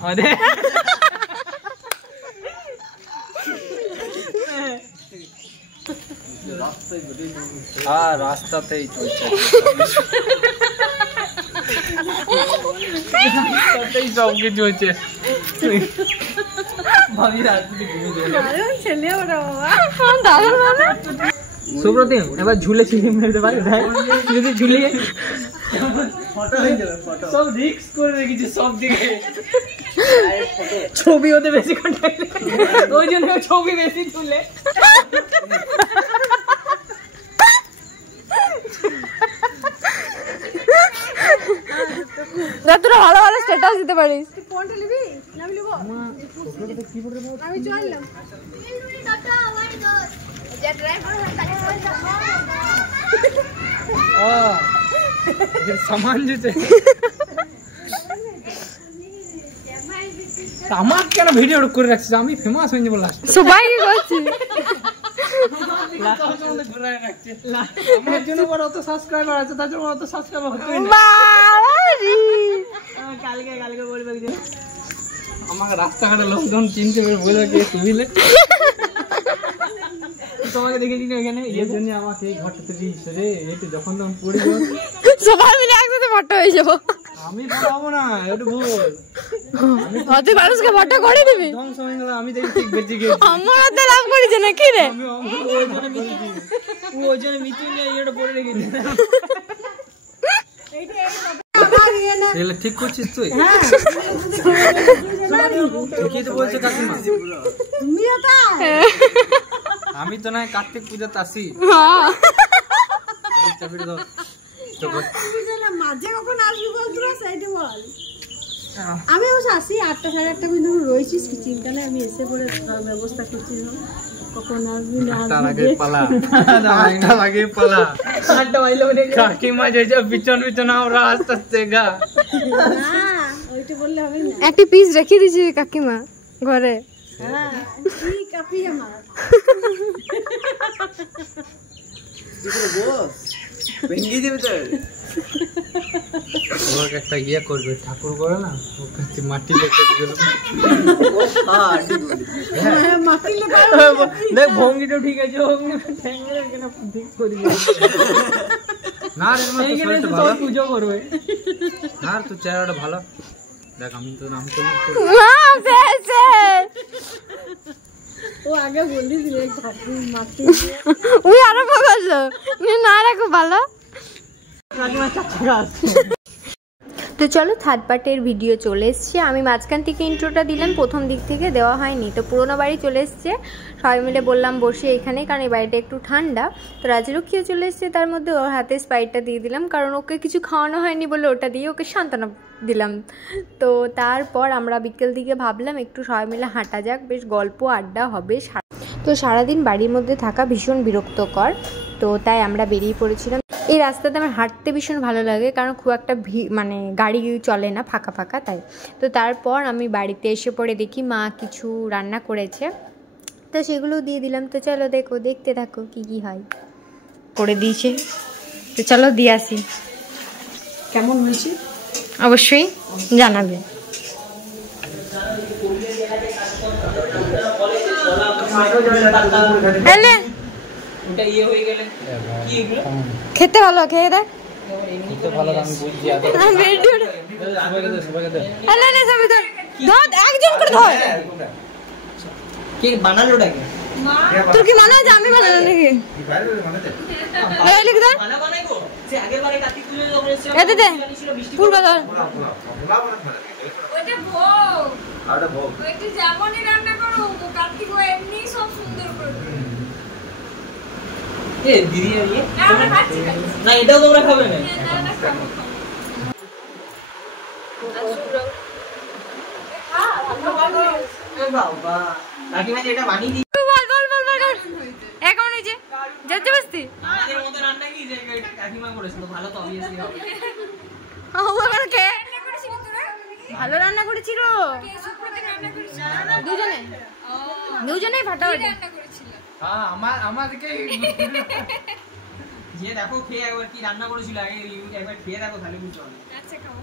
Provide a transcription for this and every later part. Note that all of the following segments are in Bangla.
अरे हाँ रास्ताতেই চলছে রাস্তাতেই সব কিছু হচ্ছে ভাবি রাস্তাতে ঘুরে দেবে দারুণ ছেলে ওরা বাবা দারুণ বাবা সুব্রতিম এবার ঝুলে ছিলিম নিতে পারে দেখ যদি ঝুলিয়ে ফটো হয়ে যাবে ফটো সব রিস্ক করে রেখেছে সব দিকে ছবি হতে বেশি কন্টাক্ট ওই জন্য ছবি বেশি তুলে তোরা ভালো ভালো স্ট্যাটাস দিতে পারিস কোনটা নিবি নাম লিবো আমি চললাম যে ড্রাইভার হয় তাকে सामान যেতে আমার কেন ভিডিও করে রাখছিস আমি ফেমাস হয়ে যাব লাস্ট সবাই কি করছি লাস্ট পর্যন্ত ঘুরে রাখছিস আমার জন্য বড় তো সাবস্ক্রাইবার আছে তার জন্য তো সাবস্ক্রাইবার হতে না বাবারি কালকে বলবে যে আমাকে রাস্তাঘাটে লোকজন চিনতে পারে বলে কে তুমিলে তোমাকে দেখেছি না এখানে এর জন্য আমাকে এই ঘরটাতে দিয়েছে রে এটা যখন তখন পড়ে যাব সবাই মিলে একসাথে ফটো হয়ে যাব আমি পাবো না এটা ভুল আমি তুই মানুষকে ফটো করে দিবি ধ্বংস হয়ে গেল আমি দেখি ঠিক বেঁচে গেছি আমার তো লাভ করেছে না কি রে আমি ওই জন্য মিথি নিয়ে এটা পড়ে রেখেছি এগুলো ঠিক করছিস তুই কি তো বলছো কাকিমা আমি তো না কার্তিক পূজাতে আসি মাঝে কখন আসবি বলতো সেইটা বল আমি অবশ্য আসি 8টা 8:30 পর্যন্ত রয়েছিস কি চিন্তা নেই আমি এসে পরে ব্যবস্থা করছি কখন আসবি না আগে পালা কাকিমা যে পিছন পিছন আমরা আস্তে আস্তে গা ওইটা বললে হবে না একটা পিস রেখে দিয়েছি কাকিমা ঘরে হ্যাঁ কি কাপি আমার বস ভেঙ্গে দেবে তো ওকে একটা ইয়ে করবে ঠাকুর করে না ওকে মাটি লেখে দিল মাটি লেখা দেখ ভঙ্গিটা ঠিক আছে ঠিক করে না রে মা তো পূজা করবে না তো চেহারাটা ভালো দেখ আমি তো নাম করি না বেশে ও আগে বললি দিলে ঠাকুর মাটি ওই আরো পাগল না রাখো ভালো তো চলো থার্ড পার্টের ভিডিও চলে এসছে আমি মাঝখান থেকে ইন্ট্রোটা দিলাম প্রথম দিক থেকে দেওয়া হয়নি তো পুরোনো বাড়ি চলে এসছে সবাই মিলে বললাম বসে এখানে কারণ এই বাড়িটা একটু ঠান্ডা তো রাজলক্ষ্মীও চলে এসছে তার মধ্যে ওর হাতে স্প্রাইটটা দিয়ে দিলাম কারণ ওকে কিছু খাওয়ানো হয়নি বলে ওটা দিয়ে ওকে সান্ত্বনা দিলাম তো তারপর আমরা বিকেল দিকে ভাবলাম একটু সবাই মিলে হাঁটা যাক বেশ গল্প আড্ডা হবে তো সারাদিন বাড়ির মধ্যে থাকা ভীষণ বিরক্তকর তো তাই আমরা বেরিয়ে পড়েছিলাম এই রাস্তাতে আমার হাঁটতে ভীষণ ভালো লাগে কারণ খুব একটা মানে গাড়ি চলে না ফাঁকা ফাঁকা তাই তো তারপর আমি বাড়িতে এসে পড়ে দেখি মা কিছু রান্না করেছে তো সেগুলো দিয়ে দিলাম তো চলো দেখতে থাকো কি কি হয় করে দিয়েছে তো চলো দিয়ে আসি কেমন হয়েছে অবশ্যই জানাবে খেতে ভালো খেয়ে দেখ একজন করে ধর তোর কি মনে হয় আমি বানানো নাকি এতে দে ফুল ধর যেমনই রান্না করো কার্তিক এমনি সব সুন্দর করে না এটাও তোমরা খাবে না ভালো রান্না করেছিল দুজনে ফাটাফাটি আমাদেরকে যে দেখো খেয়ে একবার কি রান্না করেছিল আগে একবার খেয়ে দেখো তাহলে বুঝতে পারবে। আচ্ছা খাও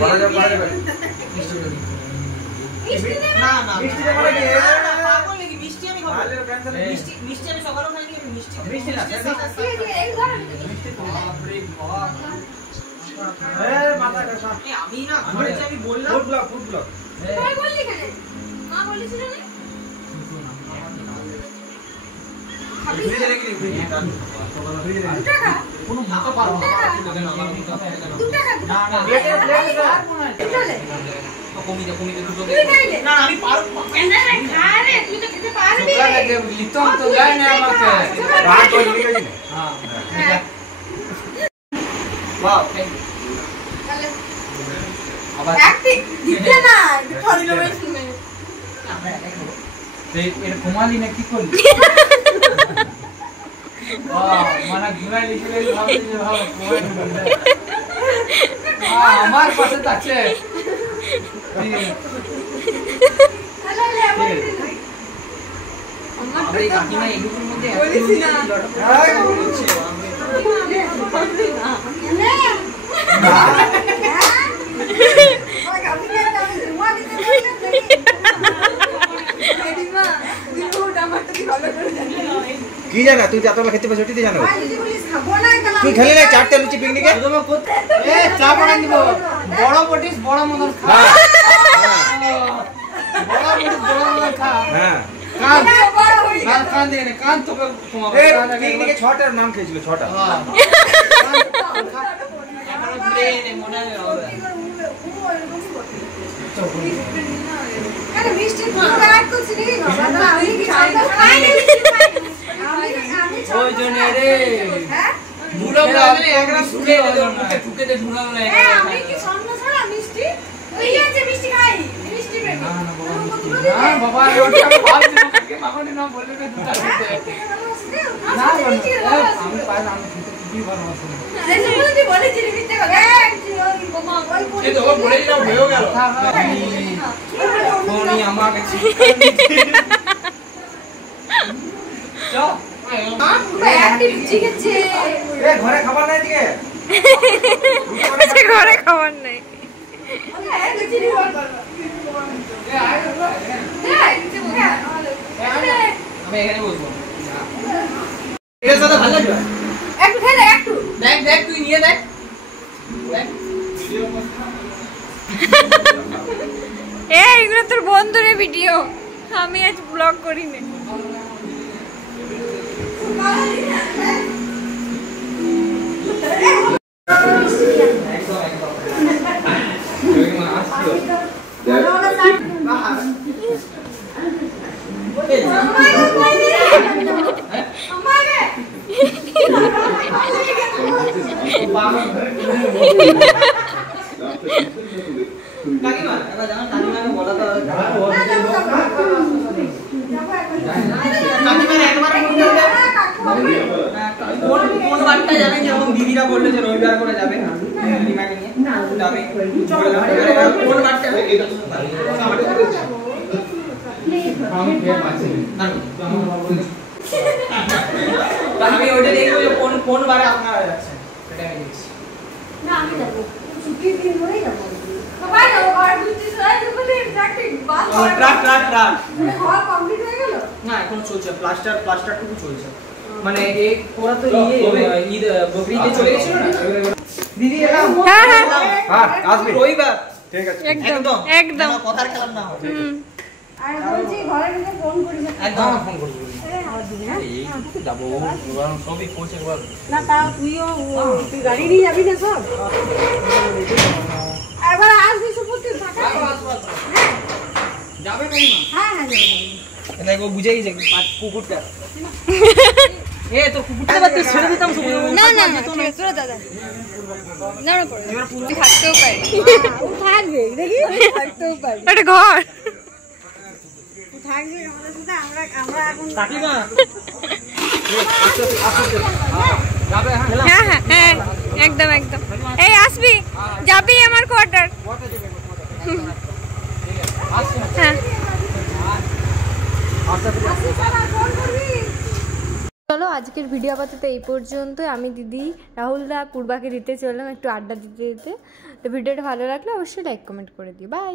বড় যা বড় যা না না মিষ্টি দে বলে কি পাগল নাকি মিষ্টি আমি খাবো মিষ্টি মিষ্টি আমি সকালেও খাইনি মিষ্টি মিষ্টি না মিষ্টি তো বাপরে বাপ মাথা কাটা আমি না ঘরে যে আমি বললাম ফুড ব্লক কই বললি কেন মা বলেছিল না ফ্রিজে রেখে দিই ফ্রিজে টাকা কোনো মাথা পারবো না না না প্লেটে চলে কমিতে দুটো তুই খাইলে না আমি পারবো না খা রে তুই তো খেতে পারবি লিটন তো যায় না আমাকে রাত করে নিয়ে গেছি হ্যাঁ ওয়াও থ্যাংক ইউ তাহলে আবার একটি দিতে না থরি লোবে শুনে এটা ঘুমালি না কি করলি মানে ঘুমাই লিখে ভাবছি যে ভালো আমার পাশে আছে আমার এই কাকিমা এগুলোর মধ্যে বলিস না কি জানা তুই যতটা খেতে পারছিস ওটি জানো তুই খেলে না চারটে লুচি পিকনিকে এ চা বানাই দিব বড় পটিস বড় মতন খা বড় পটিস বড় মতন খা হ্যাঁ কান দেখে কান তোকে তোমাকে এই পিকনিকে 6টার নাম খেয়েছিল 6টা এখন প্লেন মনে হবে মিষ্টি খারাপ করছি রে বাবা আমি কি খাই ওই জন্য রে ধুলো লাগলে একরা ফুলে দে মুখে ঠুকে দে ধুলো লাগলে আমি কি সামনে ছাড়া মিষ্টি ওই আছে মিষ্টি খাই মিষ্টি বেবি না বাবা ওটা আমি ভাবছি কাকে মাখন না বললে না দুটা দিতে না আমি পাই না আমি কি ভালো আছে এসে বলতে বলেছি রে মিথ্যে কথা বাবা ওই এই তো বলে দিলাম হয়ে গেল ফোনই আমাকে চিৎকার চল একটি লুচি খেছে এ ঘরে খাবার নাই দিকে ঘরে খাবার নেই লুচি রে এ আয় আমি এখানে বসবো এর সাথে ভালো লাগবে একটু খেলে একটু দেখ দেখ তুই নিয়ে দেখ দেখ এগুলো তোর বন্ধুরে ভিডিও আমি আজ ব্লগ করি না কাকিমা এবার জানো কাকিমাকে বলা তো কাকিমার একবার কোন বারটা যাবেন যেরকম দিদিরা বললে যে রবিবার করে যাবে দিদিমাকে নিয়ে যাবে কোন বারটা আমি ওইটা দেখবো যে কোন বারে আপনারা যাচ্ছেন সেটা আমি দেখছি না আমি যাব ছুটির দিন ধরেই যাব বাবা যাও আর বুঝতে চাই বলে এক্স্যাক্টলি বাস ট্রাক ঘর কমপ্লিট হয়ে গেল না এখন চলছে প্লাস্টারটুকু চলছে মানে এই ওরা তো ঈদ বকরিদে চলে গেছিল না দিদি এলাম হ্যাঁ হ্যাঁ হ্যাঁ আসবি রবিবার ঠিক আছে একদম একদম যেন কথার খেলাম না হয় আর বলছি ঘরে গিয়ে ফোন করিস একদম ফোন করবো না তা তুইও তুই গাড়ি নিয়ে যাবি না সব একবার আসবি সুপুত্র ফাঁকা যাবে কাকিমা হ্যাঁ হ্যাঁ যাবো দেখো বুঝে গেছে কুকুরটা এ তো কুকুরটা বাদ ছেড়ে দিতাম সব না না না ঠিক আছে তোরা দাদা না না পড়ে এবার পুরো থাকতেও পারি ও থাকবে দেখি থাকতেও পারি এটা ঘর ও থাকবে আমাদের সাথে আমরা এখন কাকিমা যাবে হ্যাঁ হ্যাঁ হ্যাঁ একদম একদম এই আসবি যাবি আমার কোয়ার্টার হ্যাঁ আসিস আর ফোন করবি আজকের ভিডিও আপাতত এই পর্যন্ত। আমি দিদি, রাহুলদা, পূর্বাকে দিতে চললাম একটু আড্ডা দিতে দিতে। তো ভিডিওটা ভালো লাগলে অবশ্যই লাইক কমেন্ট করে দিও। বাই।